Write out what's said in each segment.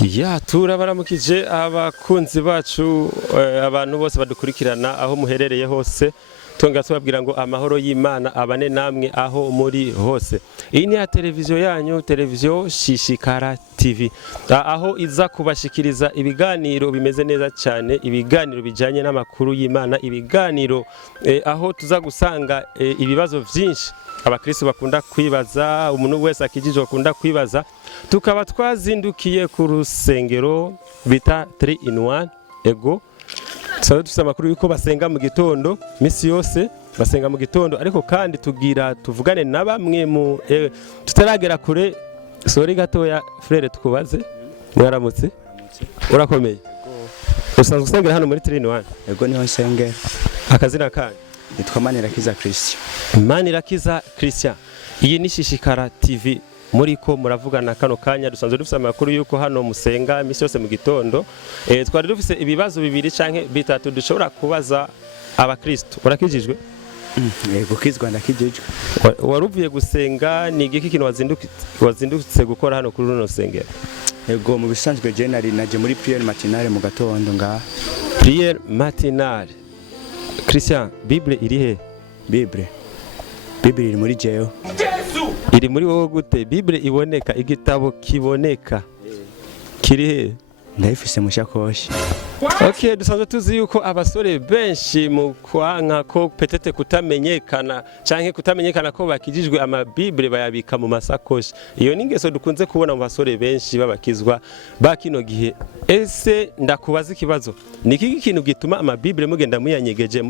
Ya turabaramukije abakunzi bacu abantu bose badukurikirana aho muherereye hose tunga tubabwira ngo amahoro y'Imana abane namwe aho muri hose. Iyi ni ya televiziyo yanyu, televiziyo Shishikara TV, aho iza kubashikiriza ibiganiro bimeze neza cyane, ibiganiro bijanye n'amakuru y'Imana, ibiganiro aho tuza gusanga ibibazo byinshi abakristo bakunda kwibaza, umuntu wese akijije bakunda kwibaza. Tukaba twazindukiye ku rusengero bita 3 in 1 ego. Sawa dufite amakuru yuko basenga mu gitondo, misi yose basenga mu gitondo, ariko kandi tugira tuvugane na bamwe mu tutaragera kure. Sorry gatoya frere tukubaze, mwaramutse urakomeye? Usanzwe usengera hano muri 3 in 1? Ego niho nsengera. Akazina kanyu? Nitwa Manirakiza Christian. Manirakiza Christian. Iyi ni Shishikara TV. Muriko muravugana kano kanya, dusanzwe dufite amakuru yuko hano musenga misi yose mu gitondo. Twari dufite ibibazo bibiri canke bitatu dushobora kubaza abakristo. Urakijijwe? Yego kizwa ndakijijwe. Waruvuye gusenga, ni igiki kintu wazindutse gukora hano kuri runo sengero? Yego mu bisanzwe je naje muri prière matinale mu gatondo nga. Prière matinale. Christian, Bible iri he? Bible iri muri jewe. Iri muri wowe gute? Bible iboneka, igitabo kiboneka kiri he? Ndayifise mu shakoshi. Okay, dusanzwe tuzi yuko abasore benshi mu kwanka ko petete kutamenyekana canke kutamenyekana ko bakijijwe ama Bible bayabika mu masakoshi. Iyo ni ingeso dukunze kubona mu basore benshi babakizwa bakino gihe. Ese ndakubaza ikibazo, ni iki kintu gituma ama Bible mugenda muyanyegeje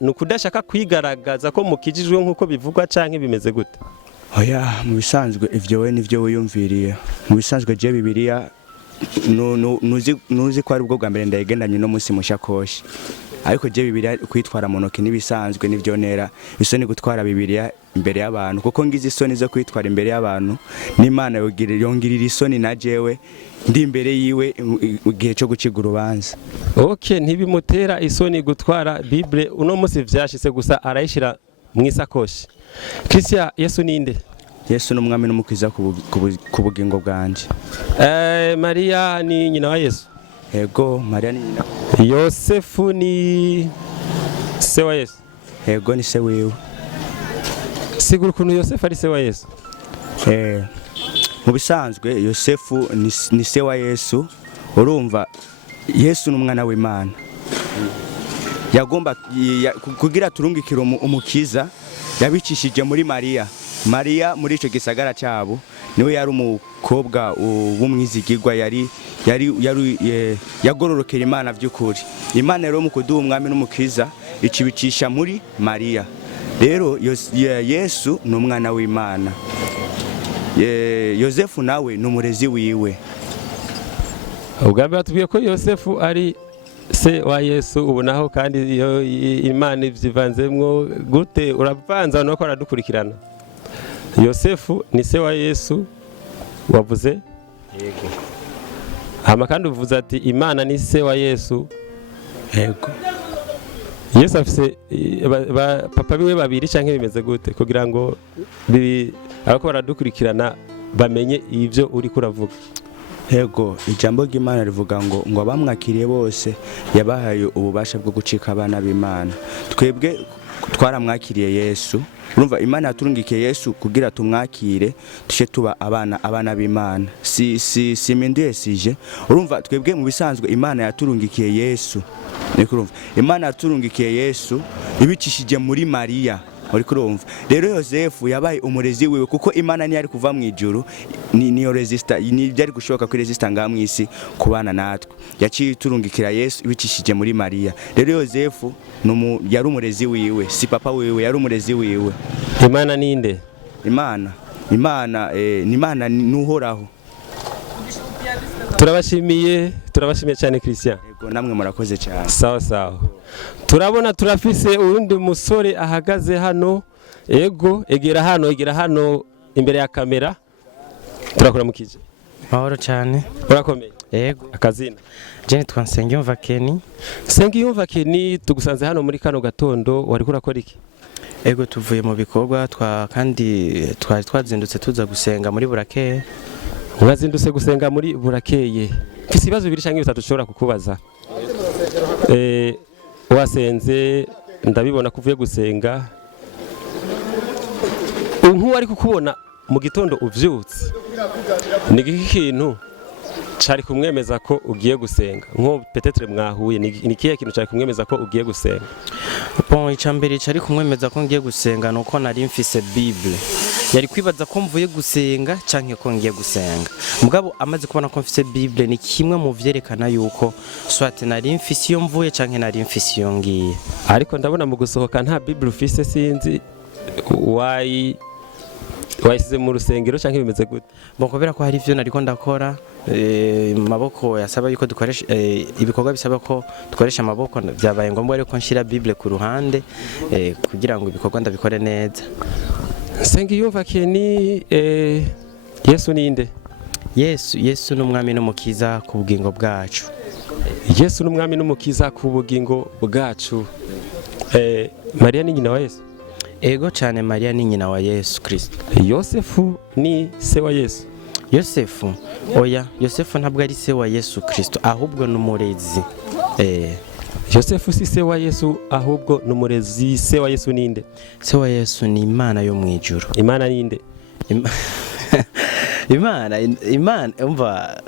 nukudashaka kwigaragaza ko mukijijwe nkuko bivugwa canke bimeze gute? Oya, mu bisanzwe ivyo we nivyo wiyumviriye. Mu bisanzwe je Bibiliya nuzi ko ari ubwo bwa mbere ndayigendanye no munsi mu shakoshi, ariko je Bibiliya kwitwara mu ntoki nibisanzwe nivyo ntera isoni gutwara Bibiliya imbere y'abantu, kuko ngize isoni zo kwitwara imbere y'abantu n'Imana yongirira isoni na jewe ndi imbere yiwe igihe cyo guciga urubanza. Okay, ntibimutera isoni gutwara Bible uno munsi vyashitse gusa arayishira mu isakoshi. Christian, Yesu ninde? Yesu n'umwami n'umukiza ku bugingo bwanje. Mariya ni nyina wa Yesu? Ego, Mariya ni nyina. Yosefu ni se wa Yesu? Ego ni se wiwe. Sigura ukuntu Yosefu ari se wa Yesu? Mu bisanzwe Yosefu ni se wa Yesu. Urumva Yesu n'umwana w'Imana. Yagomba kugira turungikira umukiza yabicishije muri Mariya. Mariya muri ico gisagara cyabo niwe yari umukobwa w'umwizigirwa yagororokera Imana by'ukuri. Imana rero mu kuduha umwami n'umukiza icibicisha muri Mariya. Rero Yesu n'umwana w'Imana. Yosefu nawe n'umurezi wiwe. Ubwambere batubwiye ko Yosefu ari se wa Yesu, ubu naho kandi iyo Imana ivyivanzemwo gute? Uravanza no ko aradukurikirana. Yosefu ni se wa Yesu wavuze? Yego. Hama kandi uvuze ati Imana ni se wa Yesu. Yego. Yesu afise papa biwe babiri canke bimeze gute kugira ngo abako baradukurikirana bamenye ivyo uri kuravuga? Yego, ijambo ry'Imana rivuga ngo abamwakiriye bose yabahaye ububasha bwo gucika abana b'Imana. Twebwe twaramwakiriye Yesu. Urumva Imana yaturungikiye Yesu kugira tumwakire tushe tuba abana b'Imana. Si minduye sije. Urumva twebwe mu bisanzwe Imana yaturungikiye Yesu. Urumva Imana yaturungikiye Yesu ibicishije muri Mariya. Urumva rero Yosefu yabaye umurezi wiwe, kuko Imana ni ari kuva mu ijuru niyo resista ni byari gushoboka ko resista ngamwisi kubana natwe, yaciye turungikira Yesu ibicishije muri Mariya. Rero Yosefu yari umurezi wiwe, si papa wiwe, yari umurezi wiwe. Imana ninde? Imana nuhoraho. Turabashimiye cyane Christian. Yego, namwe murakoze cyane. Sawa. Turabona turafise urundi musore ahagaze hano. Ego, egera hano imbere ya kamera. Turakuramukije. Mahoro cyane. Urakomeye? Yego. Akazina? Je nitwa Nsengiyumva Kenny. Nsengiyumva Kenny, tugusanze hano muri kano gatondo, wari kurakora iki? ego tuvuye mu bikorwa kandi twari twazindutse tuza gusenga muri burakeye. Mwazindutse gusenga muri burakeye. Mfise ibibazo bibiri canke bitatu ushobora kukubaza. Wasenze ndabibona kuvuye gusenga. Ari kukubona mu gitondo uvyutse. Ni ikintu cari kumwemeza ko ugiye gusenga. Nko peut-être mwahuye ni kihe kintu cari kumwemeza ko ugiye gusenga? Bon, icambere cari kumwemeza ko ngiye gusenga nuko nari mfise Bible. Yari kwibaza ko mvuye gusenga canke ko ngiye gusenga. Mugabo amaze kubona ko mfise Bible ni kimwe mu vyerekana yuko soit nari mfise iyo mvuye canke nari mfise iyo ngiye. Ariko ndabona mu gusohoka nta Bible ufise sinzi wayisize mu rusengero canke bimeze gute? Bon, kubera ko hari ivyo nariko ndakora maboko yasaba yuko dukoresha ibikorwa bisaba ko dukoresha amaboko, byabaye ngombwa ariko nshira Bible ku ruhande kugira ngo ibikorwa ndabikore neza. Sengiyumva ni Yesu ninde? Yesu n'umwami n'umukiza ku bugingo bwacu. Yesu n'umwami n'umukiza ku bugingo bwacu. Mariya ni nyina wa Yesu? Ego cyane, Mariya ni nyina wa Yesu Kristo. Yosefu ni se wa Yesu? Yosefu oya, Yosefu ntabwo ari se wa Yesu Kristo, ahubwo n'umurezi. Yosefu si se wa Yesu ahubwo n'umurezi. Se wa Yesu ninde? Se wa Yesu ni Imana yo mwijuru. Imana ninde? Imana umva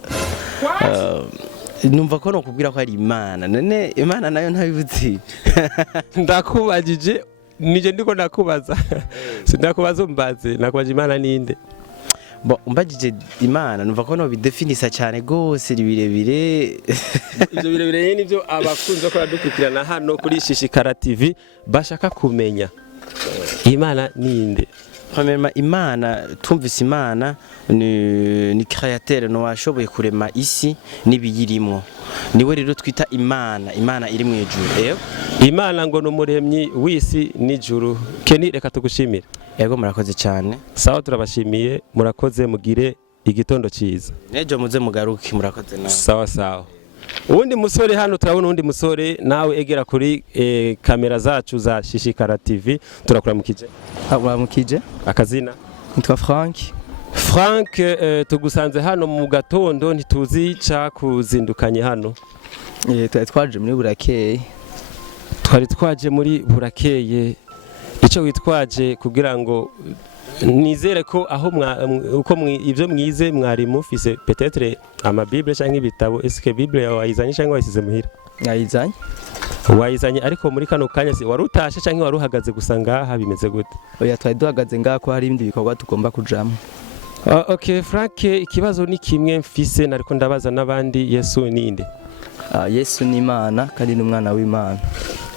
numva ko no kubwira ko ari Imana. None Imana nayo ntabivuze. Ndakubajije nije ndiko nakubaza. Sindakubaza umbaze, nakubaje Imana ninde? Bo umbajije Imana numva ko no bidefinisa cyane gose birebire. Ivyo birebire nivyo abakunze ko radukirana hano kuri Shishikara TV bashaka kumenya. Imana ninde? Premièrement, Imana, tumvise Imana ni créateur, no washoboye kurema isi nibiyirimo. Niwe rero twita Imana, Imana iri mu ijuru. Imana ngo n'umuremyi w'isi n'ijuru. Keni reka tugushimire. Yego murakoze cyane. Sawa, turabashimiye, murakoze, mugire igitondo cyiza. Nejo muze mugaruke, murakoze nawe. Sawa sawa. Uwundi musore hano turabona undi musore, nawe egera kuri kamera zacu za Shishikara TV. Turakuramukije. Aburamukije. Akazina? Nitwa Frank. Frank, tugusanze hano mu gatondo ntituzi cakuzindukanye hano. Twari twaje muri burakeye. Twari twaje muri burakeye. Ico witwaje kugira ngo nizere ko aho uko ivyo mwize mwari mufise peut-être ama Bible canke ibitabo. Est-ce Bible yawe wayizanye canke wayisize muhira? Nayizanye. Wayizanye, ariko muri kano kanya si warutashe canke waruhagaze gusa ngaha bimeze gute? Oya, twari duhagaze ngaha ko hari ibindi bikorwa tugomba kujamo. Okay, Frank, ikibazo ni kimwe mfise nariko ndabaza nabandi. Yesu ninde? Yesu ni Imana kandi n'umwana w'Imana.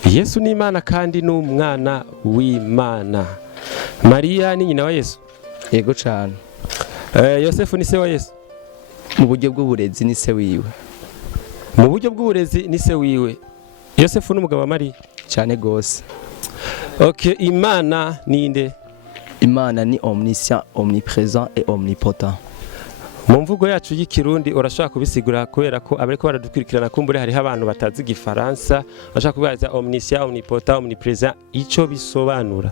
Yesu ni Imana kandi n'umwana w'Imana. Mariya ni nyina wa Yesu? Yego cyane. Yosefu ni se wa Yesu? Mu buryo bw'uburezi ni se wiwe. Mu buryo bw'uburezi ni se wiwe. Yosefu n'umugabo wa Mariya? Cyane gose. Okay, Imana ninde? Imana ni omniscient, omniprésent et omnipotent. Mu mvugo yacu y'ikirundi urashaka kubisigura kubera ko abariko baradukurikirana kumbure hari abantu batazi Gifaransa, bashaka kubaza omniscient, omnipotent, omniprésent ico bisobanura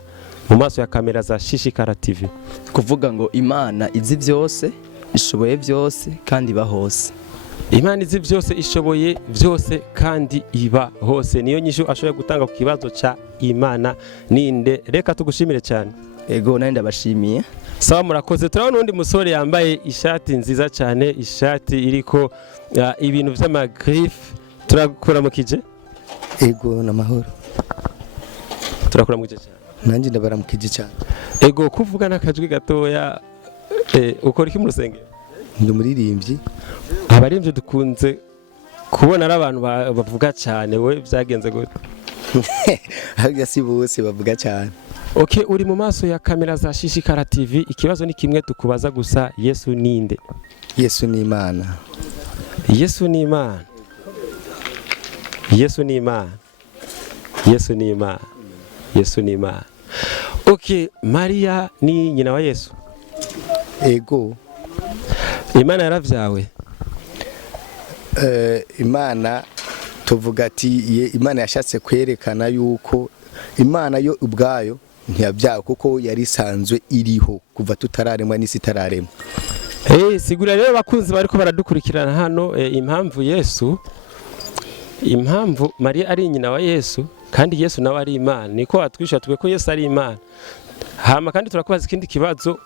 mu maso ya kamera za Shishikara TV. Kuvuga ngo Imana izi byose, ishoboye byose kandi iba hose. Imana izi byose, ishoboye byose kandi iba hose. Niyo nyishu ashoboye gutanga ku kibazo ca Imana ninde. Reka tugushimire cyane. Ego nandi ndabashimiye. Sawa, murakoze. Turabona undi musore yambaye ishati nziza cyane, ishati iriko ibintu vy'amagrife. Turakuramukije. Ego namahoro. Turakuramukije cyane. Nanjye ndabaramukije cyane. Ego kuvuga nakajwi gatoya, ukora iki mu rusengero? Ndi umuririmbyi. Abaririmbyi dukunze kubona ari abantu bavuga cyane, we byagenze gute? Ahubwo si bose bavuga cyane. Okay, uri mu maso ya kamera za Shishikara TV. Ikibazo ni kimwe tukubaza gusa, Yesu ninde? Yesu ni Imana. Yesu ni Imana. Yesu ni Imana. Yesu ni Imana. Yesu ni Imana. Okay, Mariya ni nyina wa Yesu? Ego. Imana yaravyawe? Imana tuvuga ati Imana yashatse kwerekana yuko Imana yo ubwayo ntiyabyawe kuko yari isanzwe iriho kuva tutararemwa n'isi itararemwa. Sigura rero bakunzi bariko baradukurikirana hano impamvu Mariya ari nyina wa Yesu kandi Yesu nawe ari Imana, niko watwisha tuwe ko Yesu ari Imana. Hama kandi turakubaza ikindi kibazo,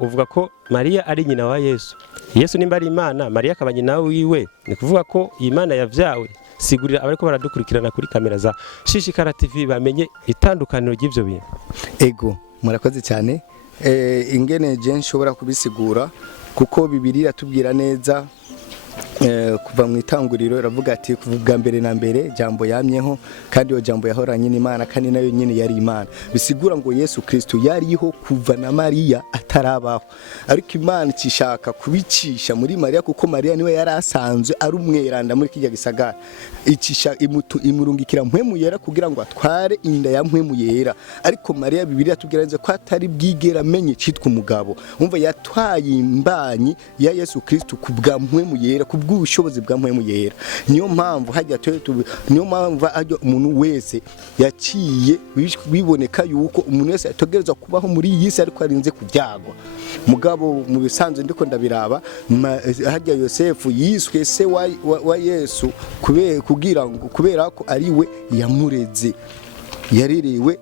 uvuga ko Mariya ari nyina wa Yesu. Yesu nimba ari Imana, Mariya akaba nyina wiwe, ni kuvuga ko Imana yavyawe. Sigurira abariko baradukurikirana kuri kamera za Shishikara TV bamenye itandukaniro ry'ivyo bintu. Ego murakoze cyane. Ingene je nshobora kubisigura kuko Bibiliya tubwira neza kuva mu itanguriro iravuga ati kuvuga mbere na mbere jambo yamyeho kandi yo jambo yahoranye n'Imana kandi nayo nyine yari Imana. Bisigura ngo Yesu Kristo yariho kuva na Mariya atarabaho, ariko Imana ikishaka kubicisha muri Mariya kuko Mariya niwe yari asanzwe ari umweranda muri kijya gisagara, icisha imurungikira mpwemu yera kugira ngo atware inda ya mpwemu yera. Ariko Mariya Bibiliya tubwira neza ko atari bwigera amenye citwa umugabo, umva yatwaye imbanyi ya Yesu Kristo kubwa mpwemu yera, kubw'ubushobozi bwa mpwemu yera. Niyo mpamvu hajya niyo mpamvu ajya umuntu wese yaciye biboneka yuko umuntu wese atogerezwa kubaho muri iyi si ariko arinze kubyagwa. Mugabo mu bisanzwe ndiko ndabiraba hajya Yosefu yiswe se wa Yesu kubera ko ari we yamureze, yaririwe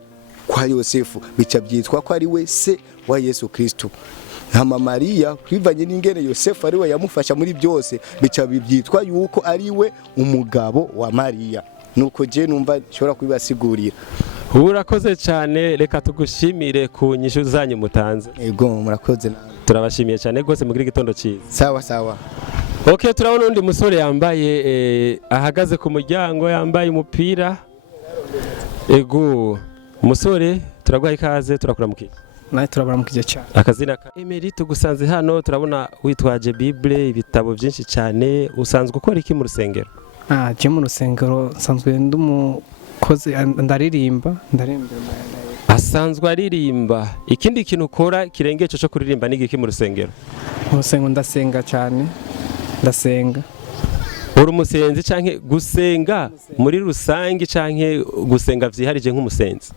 kwa Yosefu bica byitwa ko ari we se wa Yesu Kristo. Hama Mariya kwivanye n'ingene Yosefu ari we yamufasha muri byose bica byitwa yuko ari we umugabo wa Mariya. Nuko je numva nshobora kubibasigurira. Urakoze cyane, reka tugushimire ku nyishu zanyu mutanze. Ego murakoze nawe. Turabashimiye cyane gose mugira igitondo cyiza. Sawa sawa. Okay, turabona undi musore yambaye ahagaze ku muryango yambaye umupira. Ego musore turaguha ikaze, turakuramukije. Naye turabaramukije cyane. Akazina ka Emery tugusanze hano, turabona witwaje Bible, ibitabo byinshi cyane. Usanzwe ukora iki mu rusengero? Je mu rusengero nsanzwe ndumukozi ndaririmba. Asanzwe aririmba. Ikindi kintu ukora kirengeye cyo kuririmba n'igiki mu rusengero? Mu rusengero ndasenga cyane. Ndasenga. Uri umusenzi canke gusenga muri rusangi canke gusenga vyiharije nk'umusenzi?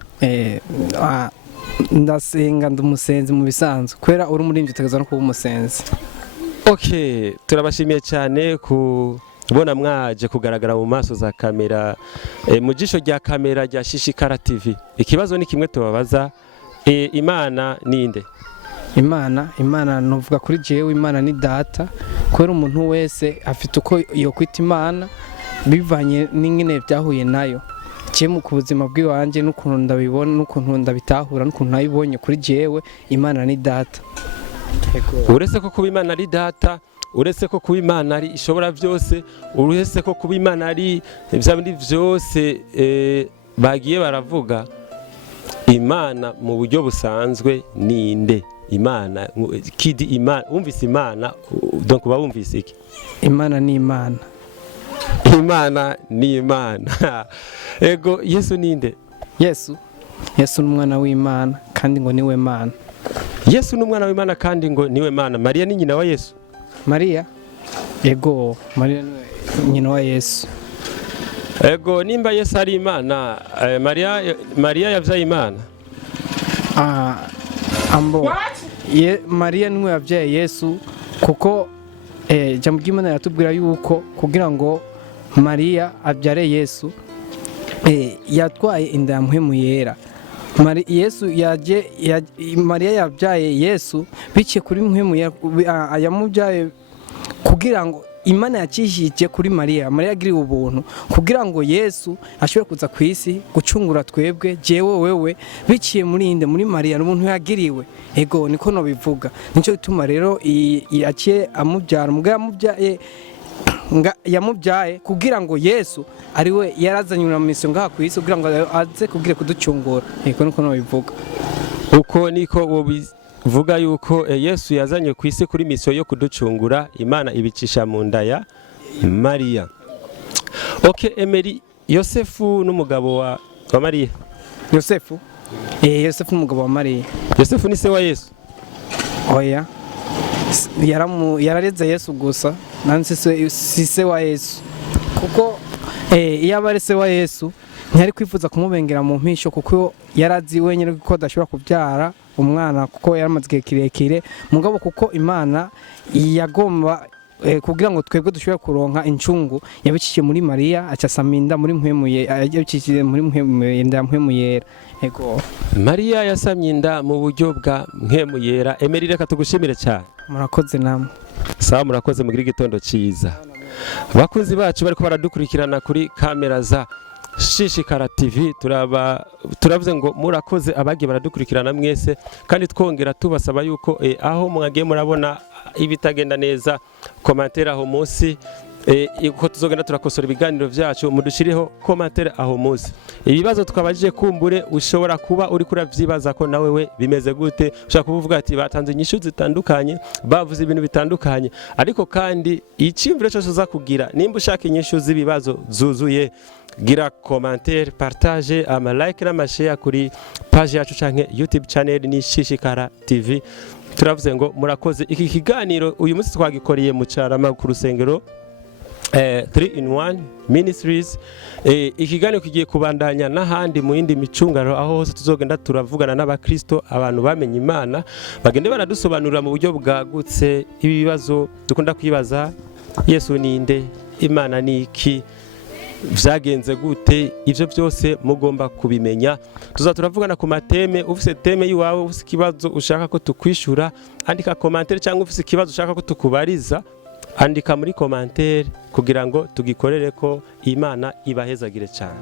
Ndasenga ndumusenzi mu bisanzwe kwera uri umurimbyi utegeza no kuba umusenzi. Okay, turabashimiye cyane kubona mwaje kugaragara mu maso za kamera mu jisho rya kamera rya Shishikara TV. Ikibazo ni kimwe tubabaza, Imana ninde? Imana novuga kuri jewe Imana ni data, kwera umuntu wese afite uko yo kwita Imana bivanye n'ingene byahuye nayo. Mu kubuzima bw'iwanje n'ukuntu ndabibona n'ukuntu ndabitahura n'ukuntu nabibonye kuri jewe Imana ni data. Uretse ko kuba Imana ari data, uretse ko kuba Imana ari ishobora byose, uretse ko kuba Imana ari bya bindi byose bagiye baravuga, Imana mu buryo busanzwe ninde? Imana kidi Imana, umvise Imana donc bawumvise iki? Imana ni Imana. Imana ni Imana. Ego Yesu ninde? Yesu n'umwana w'Imana kandi ngo niwe Mana. Yesu n'umwana w'Imana kandi ngo niwe Mana. Mariya ni nyina wa Yesu? Mariya? Ego, Mariya ni nyina wa Yesu. Ego nimba Yesu ari Imana, Mariya yavyaye Imana? Mariya niwe yavyaye Yesu kuko jambo ry'Imana yatubwira yuko kugira ngo Mariya abyare Yesu yatwaye inda ya mpwemu yera. Mariya yabyaye Yesu biciye kuri mpwemu yamubyaye kugira ngo Imana yakishije kuri Mariya agiriye ubuntu kugira ngo Yesu ashobore kuza ku isi gucungura twebwe jewe wewe biciye muri Mariya n'umuntu yagiriwe. Ego niko no bivuga, nico bituma rero yaciye amubyara yamubyaye kugira ngo Yesu ariwe yarazanywe mu isi ngaha ku isi kugira ngo aze kugira kuducungura. Ego niko no bivuga. Uko niko vuga yuko Yesu yazanye ku isi kuri misiyo yo kuducungura, Imana ibicisha mu nda ya Mariya. Okay, Emery, Yosefu n'umugabo wa Mariya. Yosefu n'umugabo wa Mariya. Yosefu ni se wa Yesu? Oya. Yarareze Yesu gusa, nansi si se wa Yesu. Kuko iyo aba ari se wa Yesu ntiyari kwifuza kumubengera mu mpisho kuko yarazi wenyine ko adashobora kubyara umwana kuko yaramaze igihe kirekire mugabo kuko Imana yagomba kugira ngo twebwe dushobore kuronka incungu yabiciye muri Mariya acasaminda muri mpwemuye yabiciye muri mpwemuyera ego Mariya yasamye inda mu buryo bwa mpwemuyera. Emeri reka tugushimire cyane. murakoze namwe. Sawa murakoze mugira igitondo cyiza. Bakunzi bacu bariko baradukurikirana kuri kamera za Shishikara TV turavuze ngo murakoze abagiye baradukurikirana mwese kandi twongera tubasaba yuko aho mwagiye murabona ibitagenda neza commentaire aho munsi uko tuzogenda turakosora ibiganiro byacu mudushireho commentaire aho munsi. Ibibazo twabajije kumbure ushobora kuba uri kuravyibaza ko nawe we bimeze gute, ushaka kuvuga ati batanze inyishu zitandukanye bavuze ibintu bitandukanye, ariko kandi icimviro cyose uza kugira nimba ushaka inyishu z'ibibazo zuzuye gira commentaire partage ama like n'ama share kuri page yacu canke YouTube channel ni Shishikara TV. Turavuze ngo murakoze. Iki kiganiro uyu munsi twagikoreye mu Carama ku rusengero 3-in-1 Ministries. Ikiganiro kigiye kubandanya n'ahandi mu yindi micungano aho hose tuzogenda turavugana n'abakristo abantu bamenye Imana bagende baradusobanurira mu buryo bwagutse ibibazo dukunda kwibaza. Yesu ninde, Imana ni iki, vyagenze gute, ivyo byose mugomba kubimenya. Turavugana ku mateme. Ufise teme yiwawe, ufise ikibazo ushaka ko tukwishura, andika commentaire, cyangwa ufise ikibazo ushaka ko tukubariza andika muri commentaire kugira ngo tugikorere ko Imana ibahezagire cyane.